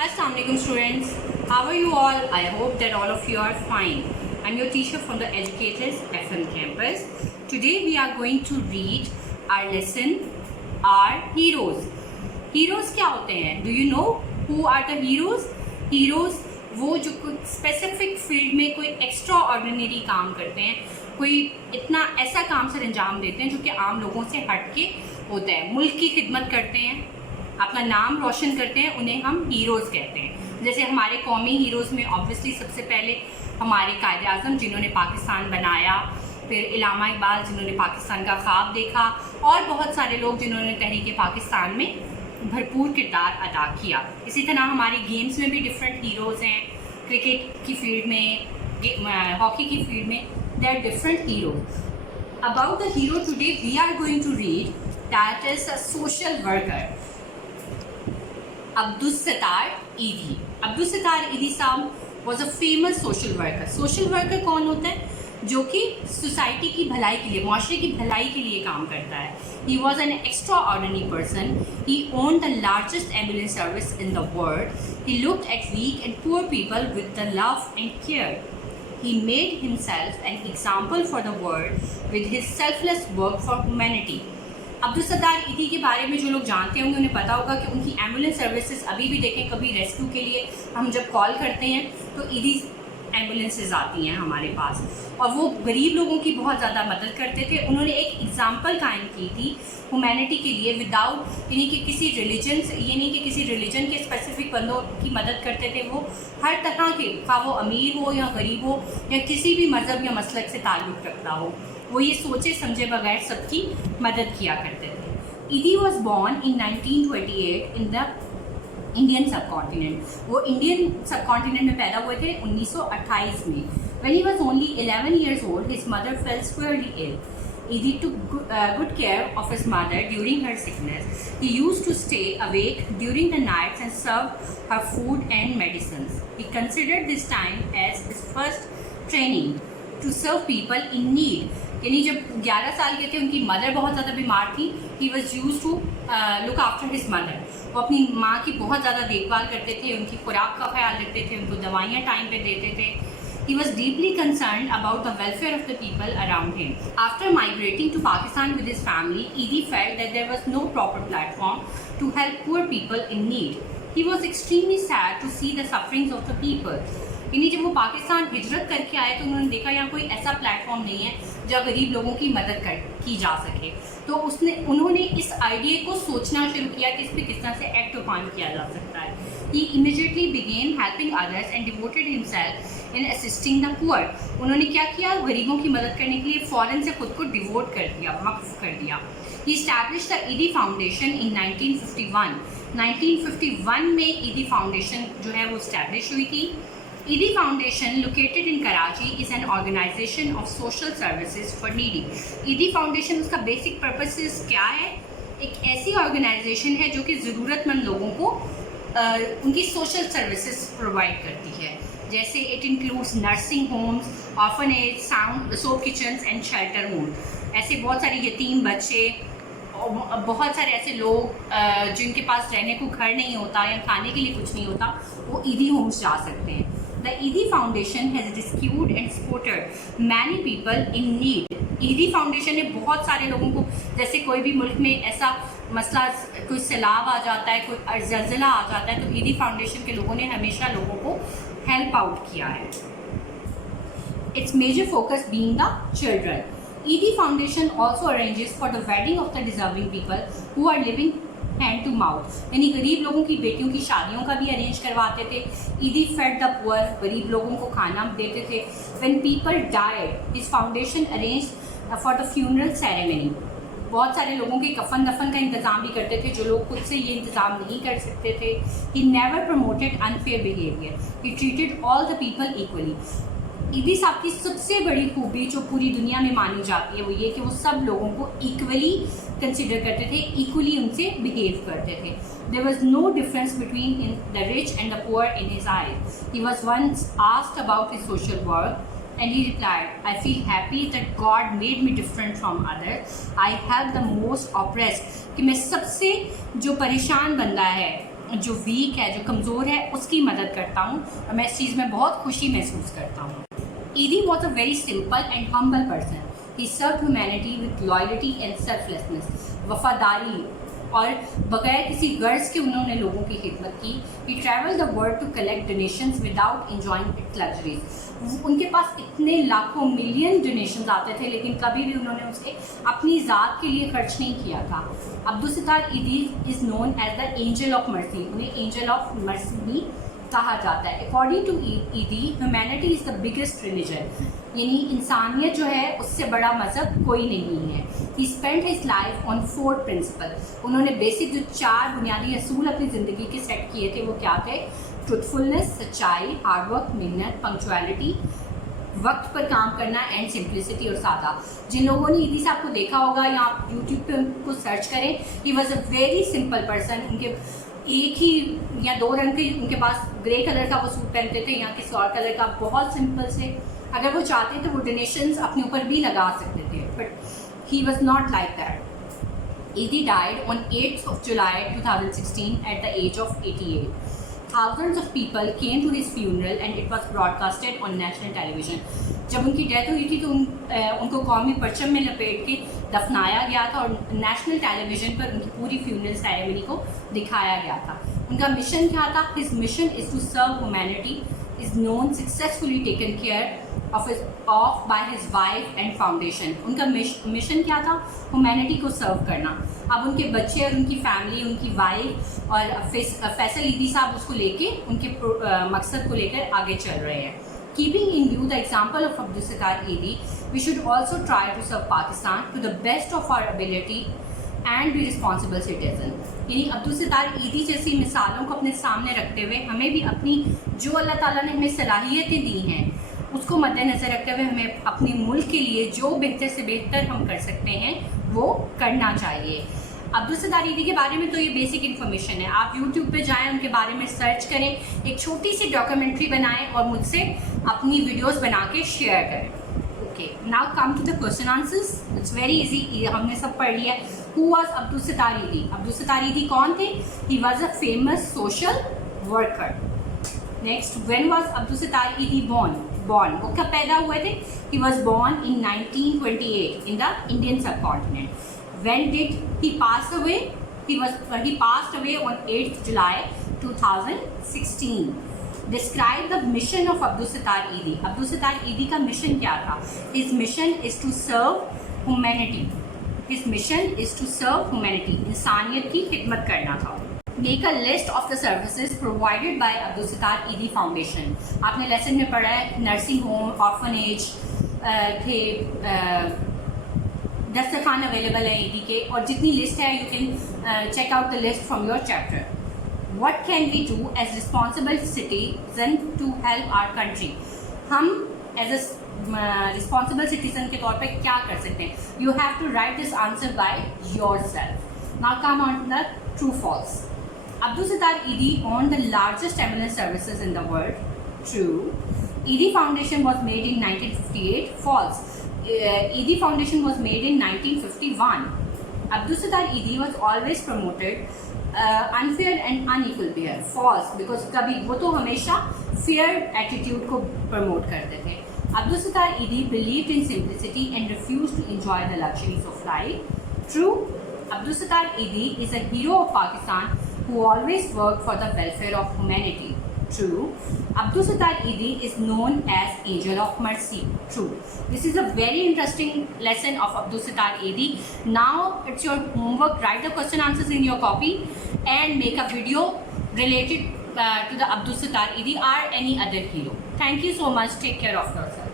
Assalamualaikum students, how are you all? I hope that all of you are fine. I'm your teacher from the Educators FM campus. Today we are going to read our lesson, our heroes. Heroes क्या होते हैं? Do you know who are the heroes? Heroes वो जो कोई specific field में कोई extra ordinary काम करते हैं, कोई इतना ऐसा काम सर अंजाम देते हैं जो कि आम लोगों से हट के होता है, मुल्क की खिदमत करते हैं, अपना नाम रोशन करते हैं, उन्हें हम हीरोज़ कहते हैं। जैसे हमारे कौमी हीरोज़ में ऑब्वियसली सबसे पहले हमारे कायदे आज़म जिन्होंने पाकिस्तान बनाया, फिर इलामा इकबाल जिन्होंने पाकिस्तान का ख्वाब देखा, और बहुत सारे लोग जिन्होंने तहरीक पाकिस्तान में भरपूर किरदार अदा किया। इसी तरह हमारे गेम्स में भी डिफरेंट हीरोज़ हैं, क्रिकेट की फील्ड में, हॉकी की फील्ड में, they are different heroes. About the hero today we are going to read that is a social worker Abdus Sattar Idi. Abdus Sattar Idi साहब was a famous social worker. Social worker कौन होता है? जो कि society की भलाई के लिए, माशरे की भलाई के लिए काम करता है. He was an extraordinary person. He owned the largest ambulance service in the world. He looked at weak and poor people with the love and care. He made himself an example for the world with his selfless work for humanity. Abdul Sattar ईदी के बारे में जो लोग जानते होंगे उन्हें पता होगा कि उनकी एम्बुलेंस सर्विसेज अभी भी देखें, कभी रेस्क्यू के लिए हम जब कॉल करते हैं तो ईदी एम्बुलेंसेज आती हैं हमारे पास, और वो गरीब लोगों की बहुत ज़्यादा मदद करते थे। उन्होंने एक एग्जाम्पल कायम की थी ह्यूमैनिटी के लिए, विदाउट यानी कि किसी रिलीजन से, ये नहीं कि किसी रिलीजन के स्पेसिफिक बंदों की मदद करते थे, वो हर तरह के, खा वो अमीर हो या गरीब हो या किसी भी मज़हब या मसलक से ताल्लुक़ रखता हो, वो ये सोचे समझे बगैर सबकी मदद किया करते थे। ईदी was born in 1928 in the Indian सब कॉन्टिनेंट। वो इंडियन सब कॉन्टिनेंट में पैदा हुए थे 1928 में। When he was only 11 years old, his mother fell severely ill. Idi took good care of his mother during her sickness. He used to stay awake during the nights and serve her food and medicines. He considered this time as his first training to serve people in need. यानी जब 11 साल के थे, उनकी mother बहुत ज़्यादा बीमार थी। He was use to look after his mother. वो अपनी माँ की बहुत ज़्यादा देखभाल करते थे, उनकी खुराक का ख्याल रखते थे, उनको दवाइयाँ टाइम पे देते थे। He was deeply concerned about the welfare of the people around him. After migrating to Pakistan with his family, Idi felt that there was no proper platform to help poor people in need. He was extremely sad to see the sufferings of the people. यानी जब वो पाकिस्तान हिजरत करके आए तो उन्होंने देखा यहाँ कोई ऐसा प्लेटफॉर्म नहीं है जहाँ गरीब लोगों की मदद की जा सके। तो उन्होंने इस आइडिया को सोचना शुरू किया कि इस पर किस तरह से एक्ट ऑन किया जा सकता है। He immediately began helping others and devoted himself in assisting the poor. उन्होंने क्या किया? गरीबों की मदद करने के लिए फ़ौरन से खुद को डिवोट कर दिया, वक्फ कर दिया। He established the Idi Foundation in 1951. 1951 में Idi Foundation जो है वो इस्टेब्लिश हुई थी। Idi Foundation, located in Karachi, is an organization of social services for needy. Idi Foundation उसका बेसिक पर्पसेस क्या है? एक ऐसी ऑर्गेनाइजेशन है जो कि ज़रूरतमंद लोगों को उनकी सोशल सर्विसेज प्रोवाइड करती है। जैसे it includes nursing homes, orphanage, soap kitchens and shelter home. ऐसे बहुत सारे यतीम बच्चे और बहुत सारे ऐसे लोग जिनके पास रहने को घर नहीं होता या खाने के लिए कुछ नहीं होता, वो ईदी होम्स जा सकते हैं। The Idi Foundation has rescued and supported many people in need. Idi Foundation ने बहुत सारे लोगों को, जैसे कोई भी मुल्क में ऐसा मसला, कोई सैलाब आ जाता है, कोई ज़लज़ला आ जाता है, तो Idi Foundation के लोगों ने हमेशा लोगों को हेल्प आउट किया है। Its major focus being the children. Idi Foundation also arranges for the wedding of the deserving people who are living hand to mouth, यानी गरीब लोगों की बेटियों की शादियों का भी अरेंज करवाते थे। ईदी फेड द पुअर, गरीब लोगों को खाना देते थे। When people died, his foundation arrange for the funeral ceremony. बहुत सारे लोगों के कफन दफन का इंतज़ाम भी करते थे जो लोग खुद से ये इंतज़ाम नहीं कर सकते थे। He never promoted unfair behaviour, he treated all the people equally. ईदी साहब की सबसे बड़ी खूबी जो पूरी दुनिया में मानी जाती है वो ये कि वो सब लोगों को इक्वली कंसिडर करते थे, इक्वली उनसे बिहेव करते थे। There was no difference between in the rich and the poor in his eyes. He was once asked about his social work and he replied, I feel happy that God made me different from others. I help the most oppressed. कि मैं सबसे जो परेशान बंदा है, जो week है, जो कमज़ोर है, उसकी मदद करता हूँ और मैं इस चीज़ में बहुत खुशी महसूस करता हूँ। ईदी was a very simple and humble person. He served humanity with loyalty and selflessness, वफादारी और बगैर किसी गर्ज के उन्होंने लोगों की खिदमत की। He travel the world to collect donations without enjoying its luxuries. उनके पास इतने लाखों मिलियन डोनेशंस आते थे, लेकिन कभी भी उन्होंने उसे अपनी ज़ात के लिए खर्च नहीं किया था। Abdul Sattar Edhi is known as the angel of mercy. उन्हें एंजल ऑफ मर्सी भी कहा जाता है। According to Edhi, humanity is the biggest religion, यानी इंसानियत जो है उससे बड़ा मज़हब कोई नहीं है। He spend his life on 4 principal. उन्होंने बेसिक जो 4 बुनियादी असूल अपनी ज़िंदगी के सेट किए थे वो क्या थे? ट्रुथफुलनेस, सच्चाई, हार्डवर्क, मेहनत, पंक्चुअलिटी, वक्त पर काम करना एंड सिंप्लिसिटी और सादा। जिन लोगों ने ईदी साहब को देखा होगा या आप यूट्यूब पे उनको सर्च करें, he was a very simple person. उनके एक ही या 2 रंग के उनके पास ग्रे कलर का वो सूट पहनते थे या किसी और कलर का, बहुत सिंपल से। अगर वो चाहते तो वो डोनेशंस अपने ऊपर भी लगा सकते थे, but he was not like that. Edhi died on 8th of July 2016 at the age of 88. Thousands of people came to his funeral and it was broadcasted on national television. जब उनकी डेथ हुई थी तो उनको कौमी परचम में लपेट के दफनाया गया था और नेशनल टेलीविज़न पर उनकी पूरी फ्यूनरल सेरेमनी को दिखाया गया था। उनका मिशन क्या था? His mission is to serve humanity, is known successfully taken care of by his wife and foundation. उनका मिशन क्या था? ह्यूमैनिटी को सर्व करना। अब उनके बच्चे और उनकी फैमिली, उनकी वाइफ और फैसल ईदी साहब उसको लेके उनके मकसद को लेकर आगे चल रहे हैं। Keeping in view the example of Abdul Sattar Eidi, we should also try to serve Pakistan to the best of our ability and be responsible citizen. यानी अब्दुल सत्तार ईदी जैसी मिसालों को अपने सामने रखते हुए हमें भी अपनी जो अल्लाह ताला ने हमें सलाहियतें दी हैं उसको मद्देनज़र रखते हुए हमें अपने मुल्क के लिए जो बेहतर से बेहतर हम कर सकते हैं वो करना चाहिए। अब्दुल सत्तार ईदी के बारे में तो ये बेसिक इन्फॉर्मेशन है। आप यूट्यूब पे जाएं, उनके बारे में सर्च करें, एक छोटी सी डॉक्यूमेंट्री बनाएं और मुझसे अपनी वीडियोस बना के शेयर करें। Okay, now come to the question answers. It's very easy, हमने सब पढ़ लिया। हु वाज अब्दुल सत्तार ईदी? अब्दुल सत्तार ईदी कौन थे? He was a famous social worker. Next, when was Abdul Sattar ईदी बॉर्न? वो कब पैदा हुए थे? He was born in 1928 in the Indian सब continent. When did he pass away? He passed away on 8th July 2016. Describe the mission of Abdul Sattar Eidi. Abdul Sattar Eidi का mission क्या था? His mission is to serve humanity. His mission is to serve humanity. इंसानियत की खिदमत करना था। Make a list of the services provided by Abdul Sattar Eidi Foundation. आपने lesson में पढ़ा है नर्सिंग होम, ऑर्फनेज थे, दस्तरखान अवेलेबल है ईदी के, और जितनी लिस्ट है you can check out the list from your chapter. What can we do as responsible citizen to help our country? हम एज अ रिस्पॉन्सिबल सिटीजन के तौर पे क्या कर सकते हैं? You have to write this answer by yourself. Now come on the true false. Abdul Sattar Edhi owned the largest ambulance services in the world. True. Eidi Foundation was made in 1958. False. Eidi Foundation was made in 1951. Abdul Sattar Eidi was always promoted unfair and unequal behavior. False, because कभी वो तो हमेशा fair attitude को promote करते थे. Abdul Sattar Eidi believed in simplicity and refused to enjoy the luxuries of life. True. Abdul Sattar Eidi is a hero of Pakistan who always worked for the welfare of humanity. True. Abdul Sattar Eidi is known as Angel of Mercy. True. This is a very interesting lesson of Abdul Sattar Eidi. Now it's your homework. Write the question answers in your copy and make a video related to the Abdul Sattar Eidi or any other hero. Thank you so much. Take care of yourself.